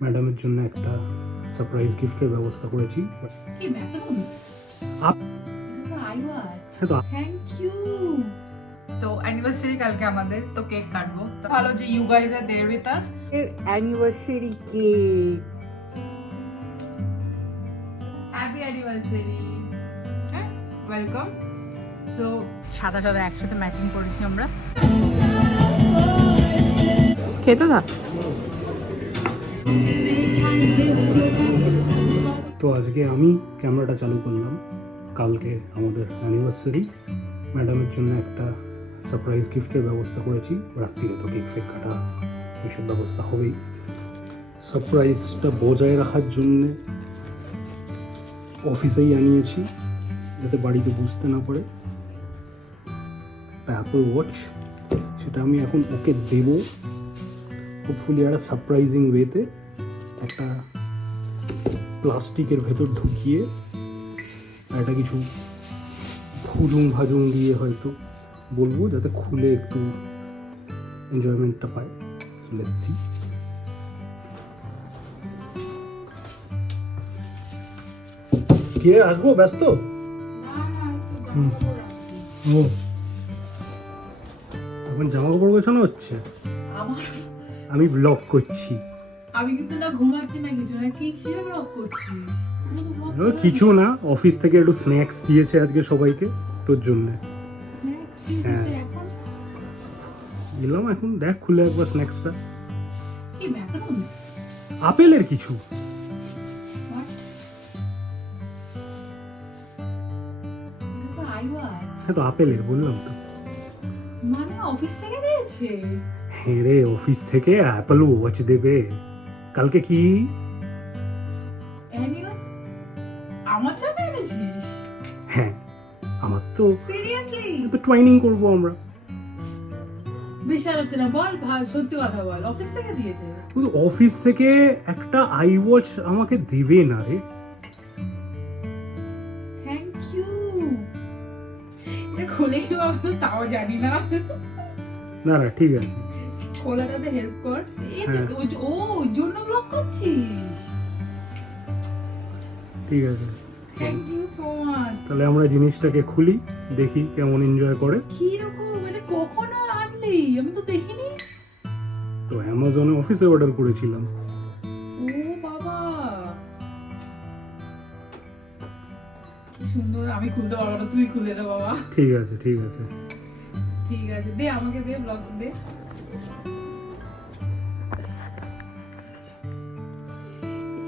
ম্যাডামের জন্য একটা সারপ্রাইজ গিফটের ব্যবস্থা করেছি। তো থ্যাংক ইউ তো অ্যানিভার্সারি কালকে আমাদের তো কেক কাটবো। তো ভালো যে you guys are there with us এর অ্যানিভার্সারি কেক হ্যাপি অ্যানিভার্সারি হ্যাঁ ওয়েলকাম সো সাদা সাদা একসাথে ম্যাচিং করেছি আমরা। খেতে থাক তো আজকে আমি ক্যামেরাটা চালু করলাম। কালকে আমাদের অ্যানিভার্সারি ম্যাডামের জন্য একটা সারপ্রাইজ গিফটের ব্যবস্থা করেছি। রাত্রিরে তো কেক ফেক কাটা এইসব ব্যবস্থা হবেই। সারপ্রাইজটা বজায় রাখার জন্যে অফিসেই আনিয়েছি, যাতে বাড়িতে বুঝতে না পারে। অ্যাপল ওয়াচ সেটা আমি এখন ওকে দেবো। হোপফুলি একটা সারপ্রাইজিং ওয়েতে একটা প্লাস্টিকের ভেতর ঢুকিয়ে একটা কিছু ভুজুং ভাজুং দিয়ে হয়তো বলব, যাতে খুলে একটু এনজয়মেন্টটা পায়। লেটস সি কে, আসব? ব্যস্ত? এখন জামা কাপড় গোছানো হচ্ছে? আমার আমি ব্লগ করছি। আমি কিন্তু না ঘুমাচ্ছি না কিছু না কি কিসের ব্লগ করছিস? কিছু না অফিস থেকে একটু স্ন্যাক্স দিয়েছে আজকে সবাইকে তোর জন্য। হ্যাঁ। এখন? এলাম এখন দেখ খুলে একবার স্ন্যাক্সটা কি আপেলের কিছু। হ্যাঁ তো আপেলের বললাম তো। মানে অফিস থেকে দিয়েছে? রে অফিস থেকে অ্যাপেল ওয়াচ দেবে। কালকে কি? আমার জন্য এনেছিস হ্যাঁ আমার তো সিরিয়াসলি তো ট্রাইনিং করব আমরা। বিশাল হচ্ছে না বল ভাই সত্যি কথা বল অফিস থেকে দিয়েছে। কিন্তু অফিস থেকে একটা আই ওয়াচ আমাকে দেবে না রে। থ্যাংক ইউ এটা খুলে কি বাবা তাও জানি না। না না ঠিক আছে। খোলাটাতে হেল্প কর। হ্যাঁ। ও ওই জন্য ব্লগ করছিস? ঠিক আছে। থ্যাংক ইউ সো মাচ তাহলে আমরা জিনিসটাকে খুলি দেখি কেমন এনজয় করে। কি রকম? মানে কখন আনলি আমি তো দেখিনি। তো অ্যামাজনে অফিসে অর্ডার করেছিলাম। ও বাবা। সুন্দর আমি খুলতে পারব না তুই খুলে দে বাবা। ঠিক আছে ঠিক আছে। ঠিক আছে, দে আমাকে দে ব্লগ দে।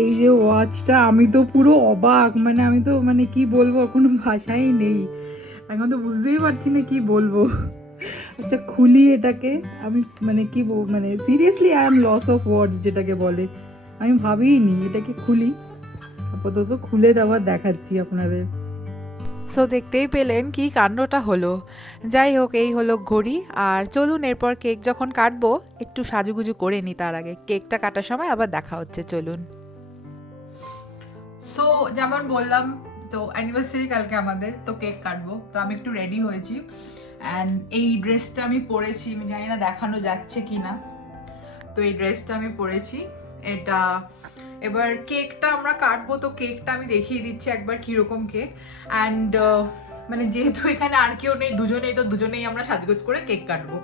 এই যে ওয়াচটা আমি তো পুরো অবাক মানে আমি তো মানে কি বলব, কোনো ভাষাই নেই। এখন তো বুঝতেই পারছি না কি বলব। আচ্ছা খুলি এটাকে। আমি মানে কি মানে seriously I am loss of words যেটাকে বলে। আমি ভাবিনি এটাকে খুলি। আপাতত খুলে দেওয়ার দেখাচ্ছি আপনাদের। সো দেখতেই পেলেন কি কাণ্ডটা হলো। যাই হোক, এই হলো ঘড়ি। আর চলুন, এরপর কেক যখন কাটবো, একটু সাজুগুজু করে নিই তার আগে। কেকটা কাটার সময় আবার দেখা হচ্ছে, চলুন। সো যেমন বললাম, তো অ্যানিভার্সারি কালকে আমাদের, তো কেক কাটবো। তো আমি একটু রেডি হয়েছি। অ্যান্ড এই ড্রেসটা আমি পরেছি, আমি জানি না দেখানো যাচ্ছে কি না তো এই ড্রেসটা আমি পরেছি। এটা এবার কেকটা আমরা কাটবো, তো কেকটা আমি দেখিয়ে দিচ্ছি একবার কীরকম কেক। অ্যান্ড মানে যেহেতু এখানে আর কেউ নেই, দুজনেই, তো দুজনেই আমরা সাজগোজ করে কেক কাটবো।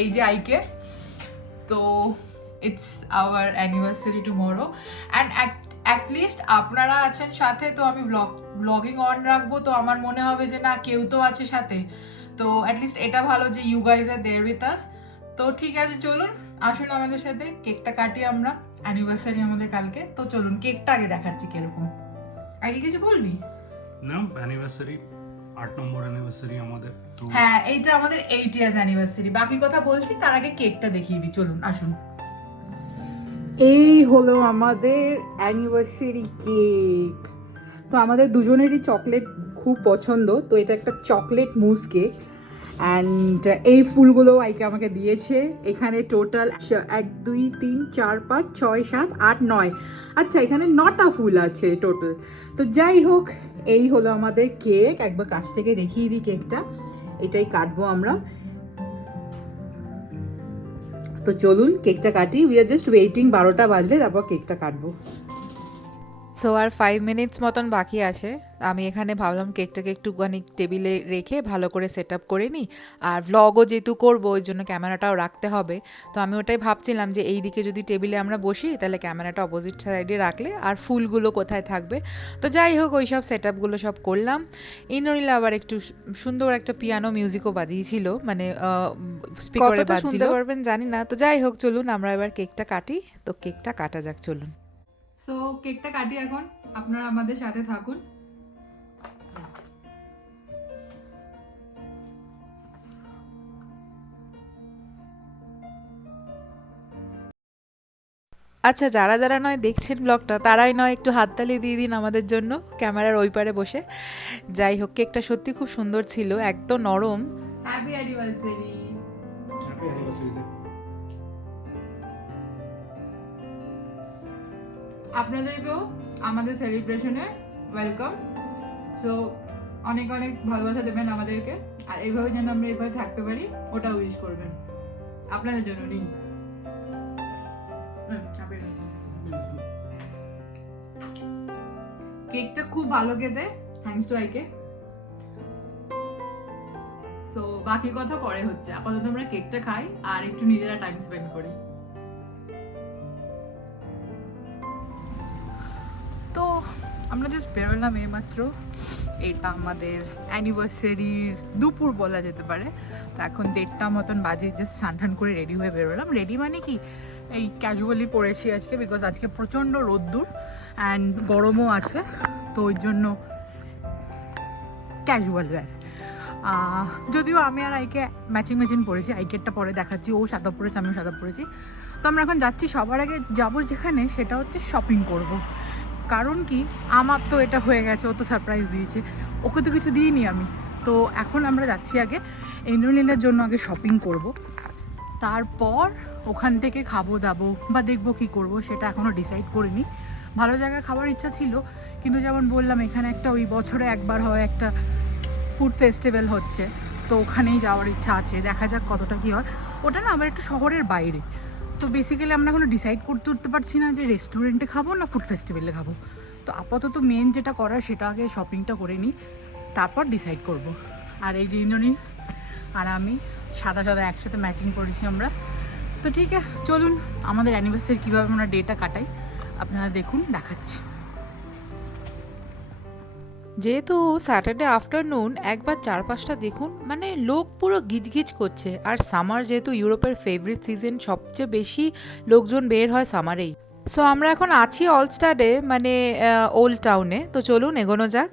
এই যে আইকে। তো it's our anniversary tomorrow and at least আপনারা আছেন সাথে, তো আমি ব্লগ ব্লগিং অন রাখব, তো আমার মনে হবে যে না, কেউ তো আছে সাথে। তো অ্যাটলিস্ট এটা ভালো যে you guys are there with us তো ঠিক আছে, চলুন, আসুন আমাদের সাথে, কেকটা কাটি আমরা। অ্যানিভার্সারি আমাদের কালকে তো চলুন কেকটা আগে দেখাচ্ছি কীরকম। আগে কিছু বলবি? না অ্যানিভার্সারি আট নম্বর অ্যানিভার্সারি আমাদের তো হ্যাঁ এইটা আমাদের এইট ইয়ার্স অ্যানিভার্সারি বাকি কথা বলছি তার আগে কেকটা দেখিয়ে দিই। চলুন আসুন। এই হলো আমাদের অ্যানিভার্সারি কেক তো আমাদের দুজনেরই চকলেট খুব পছন্দ তো এটা একটা চকলেট মুস কেক অ্যান্ড এই ফুলগুলো আইকে আমাকে দিয়েছে। এখানে টোটাল এক, দুই, তিন, চার, পাঁচ, ছয়, সাত, আট, নয়। আচ্ছা এখানে নটা ফুল আছে টোটাল তো যাই হোক, এই হলো আমাদের কেক। একবার কাছ থেকে দেখিয়ে দিই কেকটা। এটাই কাটবো আমরা। তো চলুন, কেকটা কাটি। উই আর জাস্ট ওয়েটিং বারোটা বাজলে তারপর কেকটা কাটবো। সো আর ফাইভ মিনিটস মতন বাকি আছে। আমি এখানে ভাবলাম কেকটাকে একটুখানি টেবিলে রেখে ভালো করে সেট আপ করে নিই। আর ভ্লগও যেহেতু করব ওই জন্য ক্যামেরাটাও রাখতে হবে। তো আমি ওটাই ভাবছিলাম যে এই দিকে যদি টেবিলে আমরা বসি তাহলে ক্যামেরাটা অপোজিট সাইডে রাখলে আর ফুলগুলো কোথায় থাকবে? তো যাই হোক ওই সব সেট আপগুলো সব করলাম। ইন্দ্রনীলা আবার একটু সুন্দর একটা পিয়ানো মিউজিকও বাজিয়েছিল। মানে স্পিকারে শুনতে পারবেন জানি না। তো যাই হোক চলুন আমরা এবার কেকটা কাটি। তো কেকটা কাটা যাক চলুন। সো কেকটা কাটি এখন। আপনারা আমাদের সাথে থাকুন। আচ্ছা যারা যারা নয় দেখছেন ব্লগটা তারাই নয় একটু হাততালি দিয়ে দিন আমাদের জন্য ক্যামেরার ওই পারে বসে। যাই হোক কেকটা সত্যি খুব সুন্দর ছিল একদম নরম। হ্যাপি অ্যানিভার্সারি হ্যাপি অ্যানিভার্সারিতে আপনাদেরকেও আমাদের সেলিব্রেশনে ওয়েলকাম সো অনেক অনেক ভালোবাসা দেবেন আমাদেরকে। আর এইভাবে যেন আমরা এইভাবে থাকতে পারি, ওটা উইশ করবেন। আপনাদের জন্য নিন. কেকটা খুব ভালো খেতে থ্যাংকস টু আইকে সো বাকি কথা পরে হচ্ছে। আপাতত আমরা কেকটা খাই আর একটু নিজেরা টাইম স্পেন্ড করি। তো আমরা জাস্ট বেরোলাম এইমাত্র। এটা আমাদের অ্যানিভার্সারির দুপুর বলা যেতে পারে। তো এখন দেড়টা মতন বাজে জাস্ট স্নান টান করে রেডি হয়ে বেরোলাম। রেডি মানে কি? এই ক্যাজুয়ালি পরেছি আজকে বিকজ আজকে প্রচণ্ড রোদ্দুর অ্যান্ড গরমও আছে। তো ওই জন্য ক্যাজুয়াল ওয়্যার যদিও আমি আর আইকে ম্যাচিং ম্যাচিং পরেছি, আইকেরটা পরে দেখাচ্ছি। ও সাদা পরেছে, আমিও সাদা পরেছি। তো আমরা এখন যাচ্ছি, সবার আগে যাব যেখানে, সেটা হচ্ছে শপিং করব। কারণ কি? আমার তো এটা হয়ে গেছে, ও তো সারপ্রাইজ দিয়েছে। ওকে তো কিছু দিইনি আমি। তো এখন আমরা যাচ্ছি আগে ইন্দ্রনীলের জন্য আগে শপিং করব। তারপর ওখান থেকে খাব দাবো বা দেখব কি করব, সেটা এখনও ডিসাইড করিনি। ভালো জায়গায় খাবার ইচ্ছা ছিল, কিন্তু যেমন বললাম, এখানে একটা ওই বছরে একবার হয় একটা ফুড ফেস্টিভ্যাল হচ্ছে। তো ওখানেই যাওয়ার ইচ্ছা আছে। দেখা যাক কতটা কী হয়। ওটা না, আবার একটু শহরের বাইরে। তো বেসিক্যালি আমরা কোনো ডিসাইড করতে উঠতে পারছি না যে রেস্টুরেন্টে খাব না ফুড ফেস্টিভ্যালে খাব। তো আপাতত মেন যেটা করার সেটা আগে শপিংটা করে নিই, তারপর ডিসাইড করব। আর এই যে ইন্দ্রনীল আর আমি সাদা সাদা একসাথে ম্যাচিং করেছি আমরা। তো ঠিক আছে, চলুন আমাদের অ্যানিভার্সারি কীভাবে আমরা ডেটা কাটাই, আপনারা দেখুন, দেখাচ্ছি। যেহেতু স্যাটারডে আফটারনুন একবার চার পাঁচটা দেখুন মানে লোক পুরো গিজগিজ করছে। আর সামার যেহেতু ইউরোপের ফেভারিট সিজন সবচেয়ে বেশি লোকজন বের হয় সামারেই সো আমরা এখন আছি অলস্টারে মানে ওল্ড টাউনে তো চলুন, এগোনো যাক।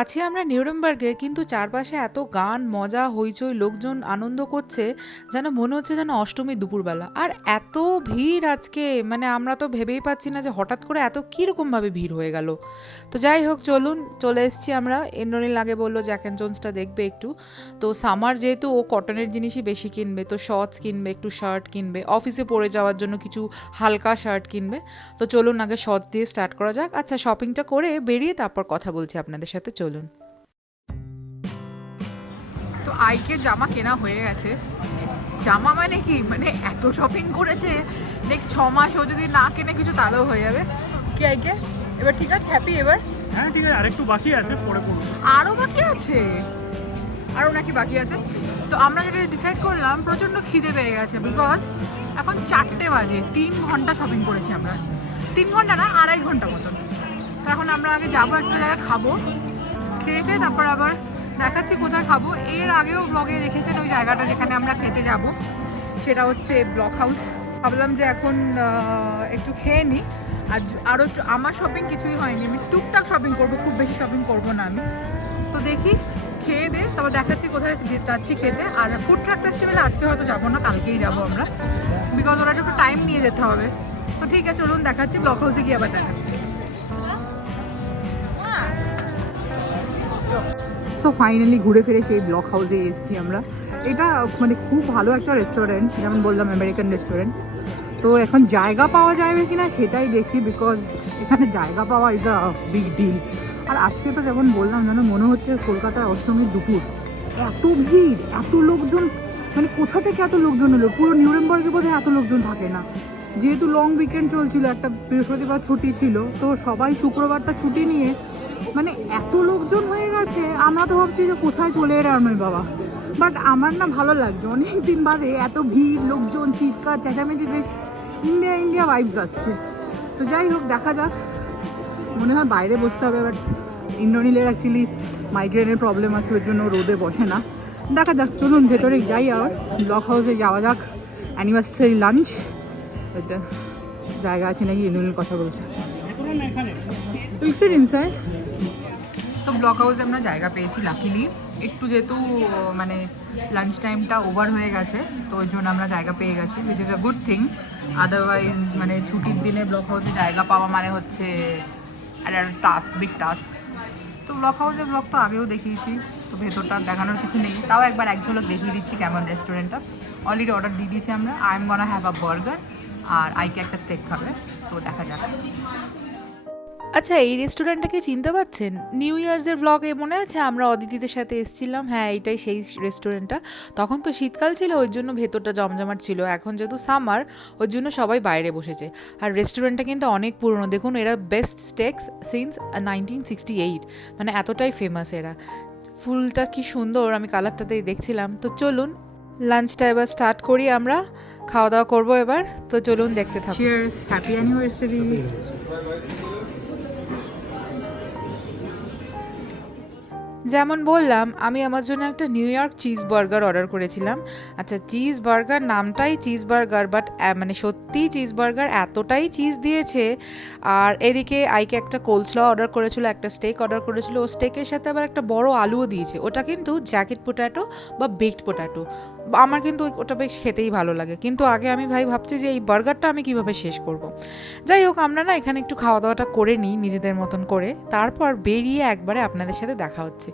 আছি আমরা নিউরমবার্গে কিন্তু চারপাশে এত গান, মজা, হইচই, লোকজন আনন্দ করছে যেন মনে হচ্ছে যেন অষ্টমী দুপুরবেলা। আর এত ভিড় আজকে মানে আমরা তো ভেবেই পাচ্ছি না যে হঠাৎ করে এত কীরকমভাবে ভিড় হয়ে গেল। তো যাই হোক, চলুন, চলে এসেছি আমরা। ইন্দ্রনীল আগে বলল জ্যাক অ্যান্ড জোন্সটা দেখবে একটু। তো সামার যেহেতু ও কটনের জিনিসই বেশি কিনবে, তো শর্টস কিনবে, একটু শার্ট কিনবে অফিসে পরে যাওয়ার জন্য কিছু হালকা শার্ট কিনবে। তো চলুন আগে শর্টস দিয়ে স্টার্ট করা যাক। আচ্ছা শপিংটা করে বেরিয়ে তারপর কথা বলছি আপনাদের সাথে। চলুন। তো আইকে জামা কেনা হয়ে গেছে। জামা মানে কি? মানে এত শপিং করেছে নেক্সট ছ মাস ও যদি না কেনে কিছু তাহলেও হয়ে যাবে। কি আইকে? এবার ঠিক আছে হ্যাপি এবার? হ্যাঁ ঠিক আছে আরেকটু বাকি আছে পরে পড়ব আরও বাকি আছে? আরও নাকি বাকি আছে? তো আমরা যেটা ডিসাইড করলাম প্রচণ্ড খিদে পেয়ে গেছে বিকজ এখন চারটে বাজে তিন ঘণ্টা শপিং করেছি আমরা। তিন ঘণ্টা না আড়াই ঘণ্টা মতন। তো এখন আমরা আগে যাব একটা জায়গায় খাব। খেয়ে তারপর আবার দেখাচ্ছি কোথায় খাব। এর আগেও ব্লগে রেখেছেন ওই জায়গাটা যেখানে আমরা খেতে যাব। সেটা হচ্ছে ব্লক হাউস ভাবলাম যে এখন একটু খেয়ে নিই আর আরও আমার শপিং কিছুই হয়নি। আমি টুকটাক শপিং করব, খুব বেশি শপিং করব না আমি। তো দেখি, খেয়ে দে, তারপর দেখাচ্ছি কোথায় যাচ্ছি খেতে। আর ফুড ট্রাক ফেস্টিভ্যালে আজকে হয়তো যাব না, কালকেই যাব আমরা। বিকজ ওরা একটু টাইম নিয়ে যেতে হবে। তো ঠিক আছে, চলুন দেখাচ্ছি ব্লক হাউসে গিয়ে আবার দেখাচ্ছি। সো ফাইনালি ঘুরে ফিরে সেই ব্লক হাউসে এসেছি আমরা। এটা মানে খুব ভালো একটা রেস্টুরেন্ট যেমন বললাম আমেরিকান রেস্টুরেন্ট তো, এখন জায়গা পাওয়া যাবে কি না সেটাই দেখি বিকজ এখানে জায়গা পাওয়া ইজ আ বিগ ডিল আর আজকে তো যেমন বললাম, যেন মনে হচ্ছে কলকাতায় অষ্টমীর দুপুর। এত ভিড়, এত লোকজন মানে কোথা থেকে এত লোকজন এলো? পুরো নিউরেমবার্গে বোধহয় এত লোকজন থাকে না। যেহেতু লং উইকেন্ড চলছিল, একটা বৃহস্পতিবার ছুটি ছিল, তো সবাই শুক্রবারটা ছুটি নিয়ে মানে এত লোকজন হয়ে গেছে আমরা তো ভাবছি যে কোথায় চলে এলাম বাবা। বাট আমার না ভালো লাগছে। অনেক দিন বাদে এত ভিড় লোকজন চিৎকার চেঁচামেচি বেশ ইন্ডিয়া ইন্ডিয়া ভাইবস আসছে। তো যাই হোক দেখা যাক। মনে হয় বাইরে বসতে হবে বাট ইন্দ্রনীলের অ্যাকচুয়ালি মাইগ্রেনের প্রবলেম আছে ওর জন্য রোদে বসে না। দেখা যাক চলুন ভেতরে যাই আর ব্লক হাউসে যাওয়া যাক। অ্যানিভার্সারি লাঞ্চ জায়গা আছে নাকি? ইন্দ্রনীল কথা বলছে। তুই স্যার সো ব্লক হাউসে আমরা জায়গা পেয়েছি লাকিলি একটু যেহেতু মানে লাঞ্চ টাইমটা ওভার হয়ে গেছে, তো ওই জন্য আমরা জায়গা পেয়ে গেছি which is a good thing otherwise মানে ছুটির দিনে ব্লক হাউসে জায়গা পাওয়া মানে হচ্ছে একটা টাস্ক বিগ টাস্ক তো ব্লক হাউসের ব্লগটা আগেও দেখিয়েছি, তো ভেতরটা দেখানোর কিছু নেই। তাও একবার এক ঝলক দেখিয়ে দিচ্ছি কেমন রেস্টুরেন্টটা অলরেডি অর্ডার দিয়ে দিয়েছি আমরা। I am gonna have a burger আর আইকে একটা স্টেক খাবে, তো দেখা যাক। আচ্ছা এই রেস্টুরেন্টটাকে চিনতে পারছেন নিউ ইয়ার্সের ব্লগে মনে আছে আমরা অদিতিদের সাথে এসেছিলাম? হ্যাঁ এইটাই সেই রেস্টুরেন্টটা তখন তো শীতকাল ছিল, ওই জন্য ভেতরটা জমজমাট ছিল। এখন যেহেতু সামার ওই জন্য সবাই বাইরে বসেছে। আর রেস্টুরেন্টটা কিন্তু অনেক পুরনো। দেখুন, এরা best steaks since nineteen sixty eight মানে এতটাই ফেমাস এরা। ফুলটা কি সুন্দর, আমি কালারটাতেই দেখছিলাম। তো চলুন লাঞ্চটা এবার স্টার্ট করি আমরা। খাওয়া দাওয়া করব এবার। তো চলুন দেখতে চিয়ার্স হ্যাপি অ্যানিভার্সারি যেমন বললাম, আমি আমার জন্য একটা New York cheese burger order করেছিলাম। আচ্ছা চিজ বার্গার নামটাই চিজ বার্গার বাট মানে সত্যিই চিজ বার্গার এতটাই চিজ দিয়েছে। আর এদিকে আইকে একটা কোলসল অর্ডার করেছিল, একটা স্টেক অর্ডার করেছিল। ও স্টেকের সাথে আবার একটা বড় আলুও দিয়েছে। ওটা কিন্তু জ্যাকেট পোট্যাটো বা বেকড পোট্যাটো আমার কিন্তু ওটা বেশ খেতেই ভালো লাগে। কিন্তু আগে আমি ভাই ভাবছি যে এই বার্গারটা আমি কীভাবে শেষ করব। যাই হোক, আমরা না এখানে একটু খাওয়া দাওয়াটা করে নিই নিজেদের মতন করে। তারপর বেরিয়ে একবারে আপনাদের সাথে দেখা হচ্ছে।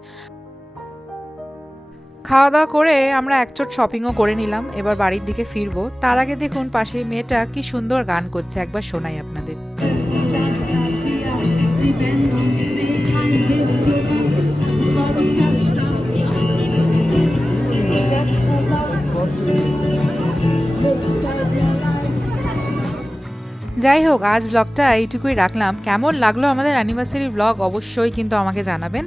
খাওয়া দাওয়া করে আমরা একচোট শপিংও করে নিলাম, এবার বাড়ির দিকে ফিরবো। তার আগে দেখুন পাশে মেয়েটা কি সুন্দর গান করছে, একবার শোনাই আপনাদের। যাই হোক আজ ব্লগটা এইটুকুই রাখলাম। কেমন লাগল আমাদের অ্যানিভার্সারি ব্লগ অবশ্যই কিন্তু আমাকে জানাবেন।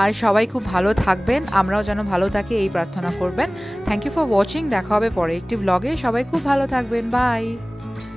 আর সবাই খুব ভালো থাকবেন, আমরাও যেন ভালো থাকি, এই প্রার্থনা করবেন। থ্যাংক ইউ ফর ওয়াচিং দেখা হবে পরে একটি ব্লগে সবাই খুব ভালো থাকবেন বাই